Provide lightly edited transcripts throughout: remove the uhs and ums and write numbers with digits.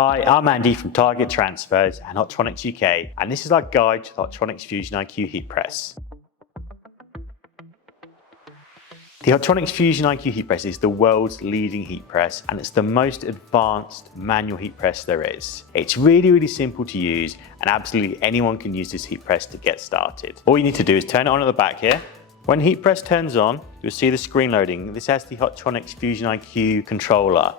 Hi, I'm Andy from Target Transfers and Hotronix UK, and this is our guide to the Hotronix Fusion IQ heat press. The Hotronix Fusion IQ heat press is the world's leading heat press, and it's the most advanced manual heat press there is. It's really simple to use, and absolutely anyone can use this heat press to get started. All you need to do is turn it on at the back here. When heat press turns on, you'll see the screen loading. This has the Hotronix Fusion IQ controller.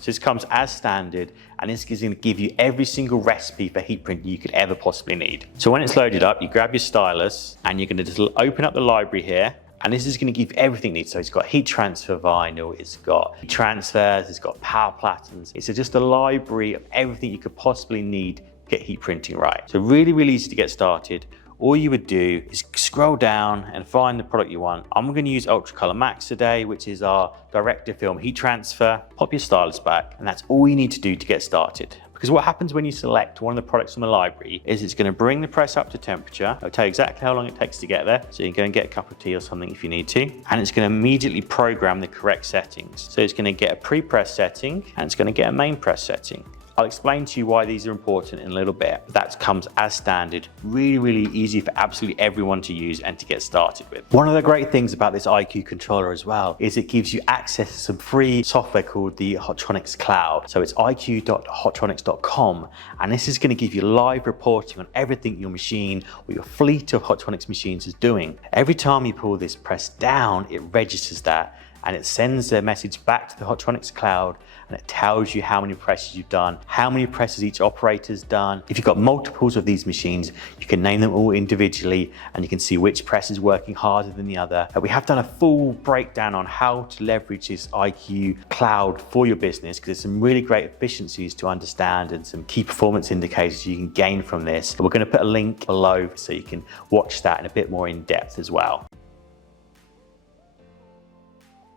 So this comes as standard, and this is going to give you every single recipe for heat printing you could ever possibly need. So when it's loaded up, you grab your stylus and you're going to just open up the library here, and this is going to give everything you need. So it's got heat transfer vinyl, it's got heat transfers, it's got power platens. It's just a library of everything you could possibly need to get heat printing right. So really easy to get started. All you would do is scroll down and find the product you want. I'm going to use Ultra Color Max today, which is our direct-to-film heat transfer. Pop your stylus back, and that's all you need to do to get started. Because what happens when you select one of the products from the library is it's going to bring the press up to temperature. It'll tell you exactly how long it takes to get there, so you can go and get a cup of tea or something if you need to. And it's going to immediately program the correct settings. So it's going to get a pre-press setting, and it's going to get a main press setting. I'll explain to you why these are important in a little bit. That comes as standard, really easy for absolutely everyone to use and to get started with. One of the great things about this IQ controller as well is it gives you access to some free software called the Hotronix Cloud. So it's iq.hotronix.com, and this is going to give you live reporting on everything your machine or your fleet of Hotronix machines is doing. Every time you pull this press down, it registers that, and it sends a message back to the Hotronix Cloud, and it tells you how many presses you've done, how many presses each operator's done. If you've got multiples of these machines, you can name them all individually, and you can see which press is working harder than the other. We have done a full breakdown on how to leverage this IQ Cloud for your business, because there's some really great efficiencies to understand and some key performance indicators you can gain from this. We're going to put a link below so you can watch that in a bit more in depth as well.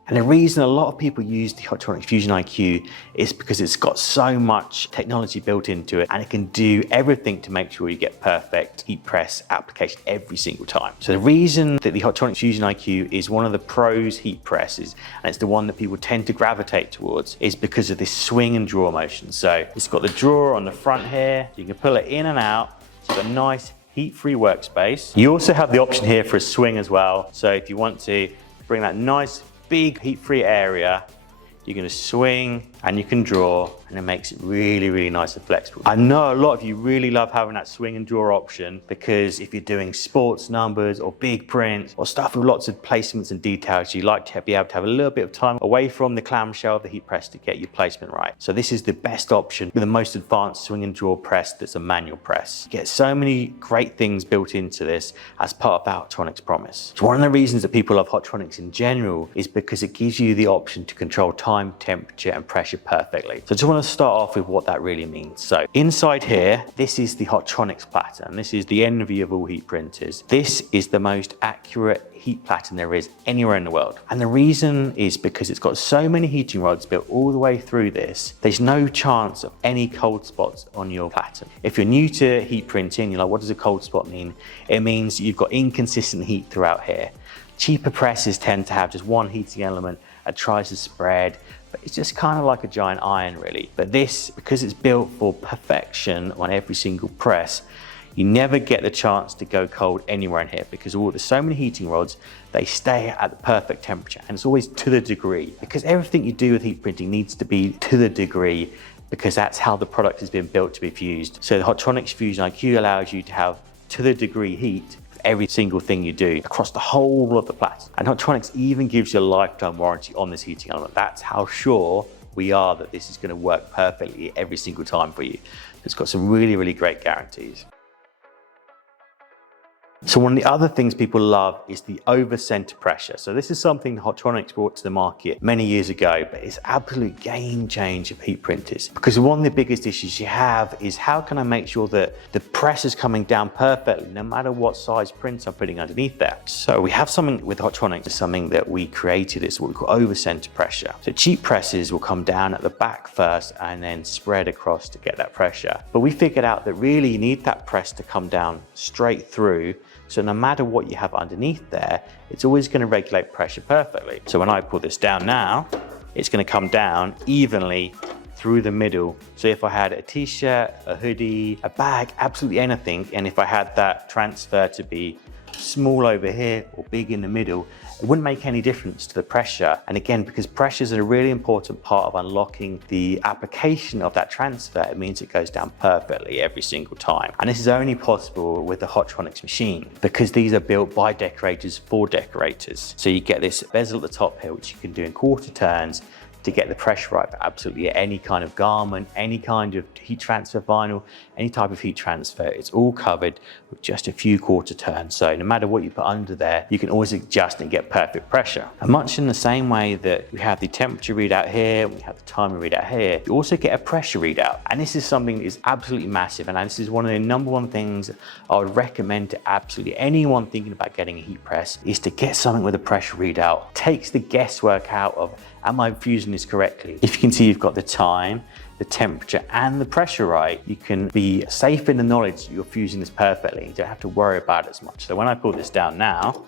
And the reason a lot of people use the Hotronix Fusion IQ is because it's got so much technology built into it, and it can do everything to make sure you get perfect heat press application every single time. So the reason that the Hotronix Fusion IQ is one of the pros heat presses, and it's the one that people tend to gravitate towards, is because of this swing and draw motion. So it's got the drawer on the front here, so you can pull it in and out. It's got a nice heat-free workspace. You also have the option here for a swing as well. So if you want to bring that nice big heat-free area, you're going to swing and you can draw, and it makes it really nice and flexible. I know a lot of you really love having that swing and draw option, because if you're doing sports numbers or big prints or stuff with lots of placements and details, you like to be able to have a little bit of time away from the clamshell of the heat press to get your placement right. So this is the best option with the most advanced swing and draw press that's a manual press. You get so many great things built into this as part of the Hotronix promise. So one of the reasons that people love Hotronix in general is because it gives you the option to control time, temperature and pressure perfectly. So I just want to start off with what that really means. So inside here, this is the Hotronix platen. This is the envy of all heat printers. This is the most accurate heat platen there is anywhere in the world. And the reason is because it's got so many heating rods built all the way through this, there's no chance of any cold spots on your platen. If you're new to heat printing, you're like, what does a cold spot mean? It means you've got inconsistent heat throughout here. Cheaper presses tend to have just one heating element and tries to spread, but it's just kind of like a giant iron really. But this, because it's built for perfection on every single press, you never get the chance to go cold anywhere in here, because there's so many heating rods, they stay at the perfect temperature, and it's always to the degree, because everything you do with heat printing needs to be to the degree, because that's how the product has been built to be fused. So the Hotronix Fusion IQ allows you to have to the degree heat every single thing you do across the whole of the platen. And Hotronix even gives you a lifetime warranty on this heating element. That's how sure we are that this is going to work perfectly every single time for you. It's got some really great guarantees. So one of the other things people love is the over-center pressure. So this is something Hotronix brought to the market many years ago, but it's absolute game changer for heat printers. Because one of the biggest issues you have is, how can I make sure that the press is coming down perfectly no matter what size prints I'm putting underneath there? So we have something with Hotronix, something that we created, is what we call over-center pressure. So cheap presses will come down at the back first and then spread across to get that pressure. But we figured out that really you need that press to come down straight through, so no matter what you have underneath there, it's always going to regulate pressure perfectly. So when I pull this down now, it's going to come down evenly through the middle. So if I had a t-shirt, a hoodie, a bag, absolutely anything, and if I had that transfer to be small over here or big in the middle, it wouldn't make any difference to the pressure. And again, because pressure is a really important part of unlocking the application of that transfer, it means it goes down perfectly every single time. And this is only possible with the Hotronix machine because these are built by decorators for decorators. So you get this bezel at the top here, which you can do in quarter turns to get the pressure right for absolutely any kind of garment, any kind of heat transfer vinyl, any type of heat transfer. It's all covered with just a few quarter turns. So no matter what you put under there, you can always adjust and get perfect pressure. And much in the same way that we have the temperature readout here, we have the timer readout here, you also get a pressure readout. And this is something that is absolutely massive. And this is one of the #1 things I would recommend to absolutely anyone thinking about getting a heat press, is to get something with a pressure readout. It takes the guesswork out of, am I fusing this correctly? If you can see you've got the time, the temperature and the pressure right, you can be safe in the knowledge that you're fusing this perfectly. You don't have to worry about it as much. So when I pull this down now,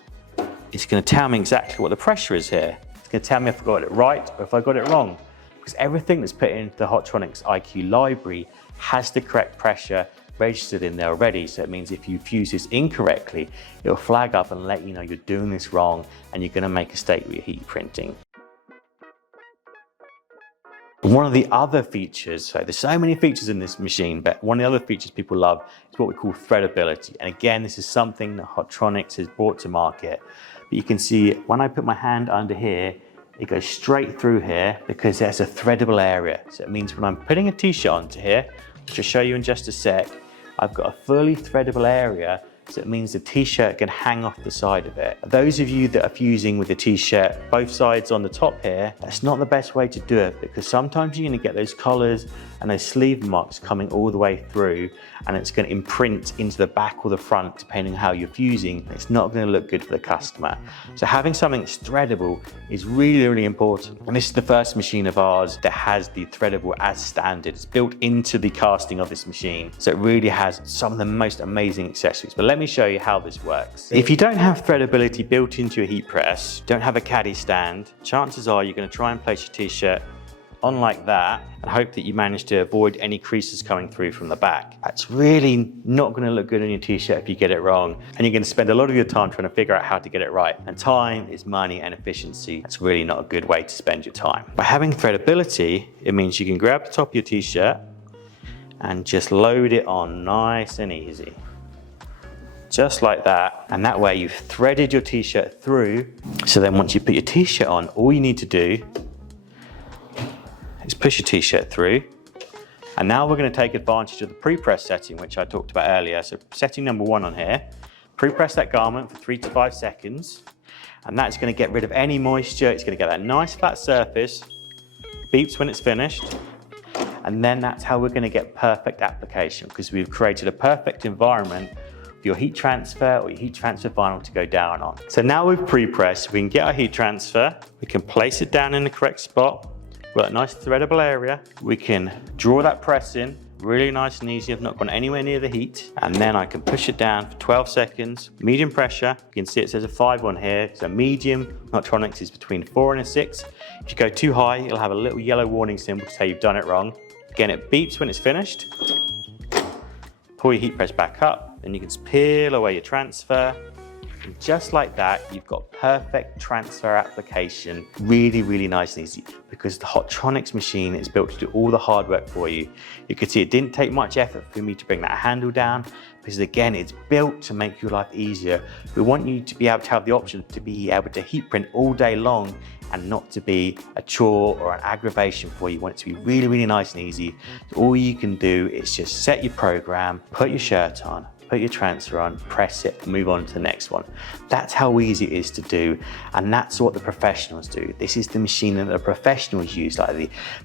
it's going to tell me exactly what the pressure is here. It's going to tell me if I got it right or if I got it wrong, because everything that's put into the Hotronix IQ library has the correct pressure registered in there already. So it means if you fuse this incorrectly, it'll flag up and let you know you're doing this wrong and you're going to make a mistake with your heat printing. One of the other features, so there's so many features in this machine, but one of the other features people love is what we call threadability. And again, this is something that Hotronix has brought to market. But you can see when I put my hand under here, it goes straight through here because there's a threadable area. So it means when I'm putting a t-shirt onto here, which I'll show you in just a sec, I've got a fully threadable area. So it means the t-shirt can hang off the side of it. Those of you that are fusing with the t-shirt, both sides on the top here, that's not the best way to do it, because sometimes you're going to get those collars and those sleeve marks coming all the way through, and it's going to imprint into the back or the front depending on how you're fusing. It's not going to look good for the customer. So having something that's threadable is really, really important. And this is the first machine of ours that has the threadable as standard. It's built into the casting of this machine. So it really has some of the most amazing accessories. But let me show you how this works. If you don't have threadability built into your heat press, don't have a caddy stand, chances are you're going to try and place your t-shirt on like that and hope that you manage to avoid any creases coming through from the back. That's really not going to look good on your t-shirt if you get it wrong, and you're going to spend a lot of your time trying to figure out how to get it right. And time is money and efficiency. That's really not a good way to spend your time. By having threadability, it means you can grab the top of your t-shirt and just load it on nice and easy. Just like that, and that way you've threaded your t-shirt through. So then once you put your t-shirt on, all you need to do is push your t-shirt through. And now we're going to take advantage of the pre-press setting, which I talked about earlier. So setting #1 on here, pre-press that garment for 3 to 5 seconds, and that's going to get rid of any moisture. It's going to get that nice flat surface, beeps when it's finished. And then that's how we're going to get perfect application, because we've created a perfect environment for your heat transfer or your heat transfer vinyl to go down on. So now we've pre-pressed, we can get our heat transfer, we can place it down in the correct spot. We've got a nice threadable area. We can draw that press in, really nice and easy. I've not gone anywhere near the heat. And then I can push it down for 12 seconds, medium pressure. You can see it says a 5 on here. So medium Hotronix is between 4 and a 6. If you go too high, it'll have a little yellow warning symbol to say you've done it wrong. Again, it beeps when it's finished. Pull your heat press back up, and you can peel away your transfer. And just like that, you've got perfect transfer application, really, really nice and easy, because the Hotronix machine is built to do all the hard work for you. You can see it didn't take much effort for me to bring that handle down, because again, it's built to make your life easier. We want you to be able to have the option to be able to heat print all day long and not to be a chore or an aggravation for you. You want it to be really, really nice and easy. So all you can do is just set your program, put your shirt on, put your transfer on, press it, and move on to the next one. That's how easy it is to do, and that's what the professionals do. This is the machine that the professionals use.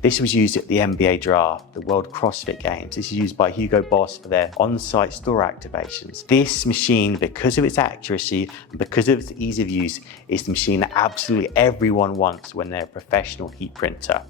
This was used at the NBA draft, the World CrossFit Games. This is used by Hugo Boss for their on-site store activations. This machine, because of its accuracy and because of its ease of use, is the machine that absolutely everyone wants when they're a professional heat printer.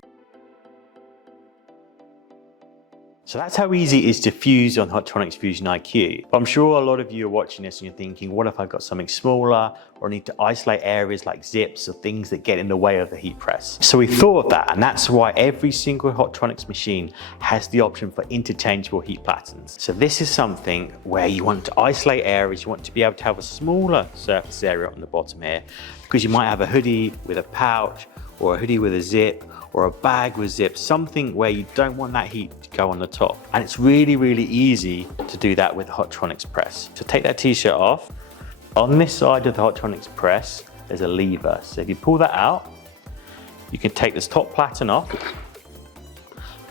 So that's how easy it is to fuse on Hotronix Fusion IQ. But I'm sure a lot of you are watching this and you're thinking, what if I've got something smaller, or I need to isolate areas like zips or things that get in the way of the heat press? So we thought of that, and that's why every single Hotronix machine has the option for interchangeable heat platens. So this is something where you want to isolate areas, you want to be able to have a smaller surface area on the bottom here, because you might have a hoodie with a pouch, or a hoodie with a zip, or a bag with zips, something where you don't want that heat to go on the top. And it's really, really easy to do that with the Hotronix press. So take that t-shirt off. On this side of the Hotronix press, there's a lever. So if you pull that out, you can take this top platen off,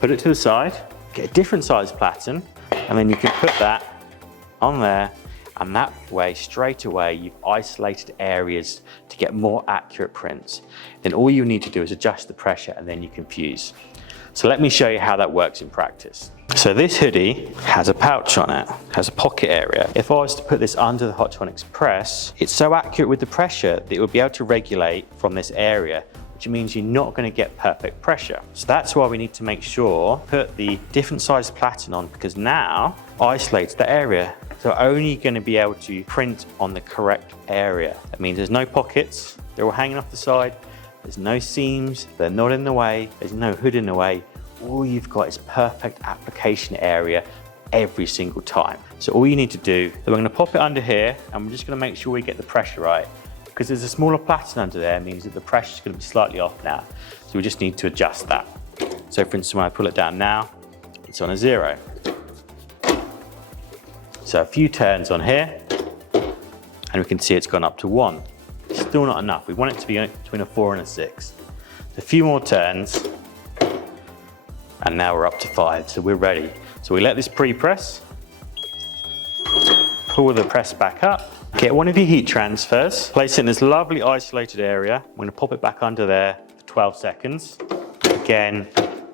put it to the side, get a different size platen, and then you can put that on there, and that way, straight away, you've isolated areas to get more accurate prints. Then all you need to do is adjust the pressure, and then you can fuse. So let me show you how that works in practice. So this hoodie has a pouch on it, has a pocket area. If I was to put this under the Hotronix press, it's so accurate with the pressure that it will be able to regulate from this area, which means you're not going to get perfect pressure. So that's why we need to make sure, put the different size platen on, because now isolates the area. So only going to be able to print on the correct area. That means there's no pockets, they're all hanging off the side, there's no seams, they're not in the way, there's no hood in the way. All you've got is perfect application area every single time. So all you need to do, we're going to pop it under here, and we're just going to make sure we get the pressure right. Because there's a smaller platen under there, means that the pressure is going to be slightly off now. So we just need to adjust that. So for instance, when I pull it down now, it's on a 0. So a few turns on here, and we can see it's gone up to 1. Still not enough. We want it to be between a 4 and a 6. So a few more turns, and now we're up to 5. So we're ready. So we let this pre-press, pull the press back up, get one of your heat transfers, place it in this lovely isolated area. I'm going to pop it back under there for 12 seconds. Again,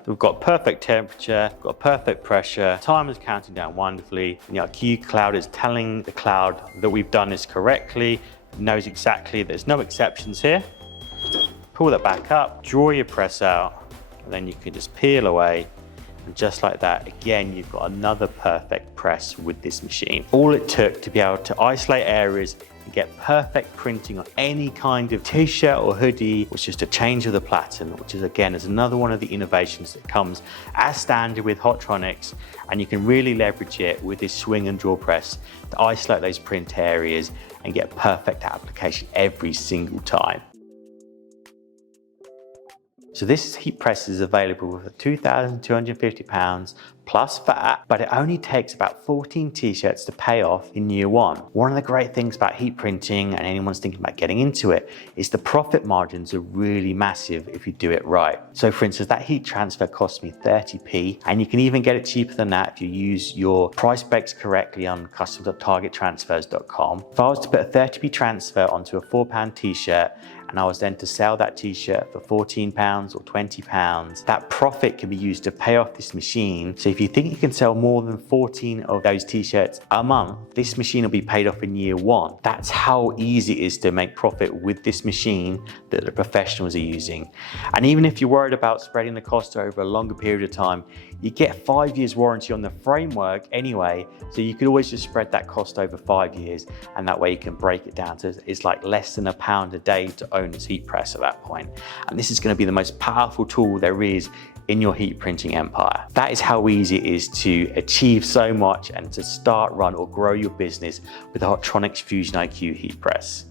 we've got perfect temperature, got perfect pressure, time is counting down wonderfully. And the IQ cloud is telling the cloud that we've done this correctly, it knows exactly there's no exceptions here. Pull that back up, draw your press out, and then you can just peel away. And just like that, again, you've got another perfect press with this machine. All it took to be able to isolate areas and get perfect printing on any kind of t-shirt or hoodie was just a change of the platen, which is again, is another one of the innovations that comes as standard with Hotronix, and you can really leverage it with this swing and draw press to isolate those print areas and get perfect application every single time. So this heat press is available for £2,250 plus VAT, but it only takes about 14 t-shirts to pay off in year 1. One of the great things about heat printing, and anyone's thinking about getting into it, is the profit margins are really massive if you do it right. So for instance, that heat transfer cost me 30p, and you can even get it cheaper than that if you use your price breaks correctly on custom.targettransfers.com. If I was to put a 30p transfer onto a £4 t-shirt, and I was then to sell that t-shirt for £14 or £20, that profit can be used to pay off this machine. So if you think you can sell more than 14 of those t-shirts a month, this machine will be paid off in year 1. That's how easy it is to make profit with this machine that the professionals are using. And even if you're worried about spreading the cost over a longer period of time, you get 5 years warranty on the framework anyway, so you could always just spread that cost over 5 years, and that way you can break it down. So it's like less than £1 a day to own this heat press at that point. And this is going to be the most powerful tool there is in your heat printing empire. That is how easy it is to achieve so much and to start, run, or grow your business with the Hotronix Fusion IQ heat press.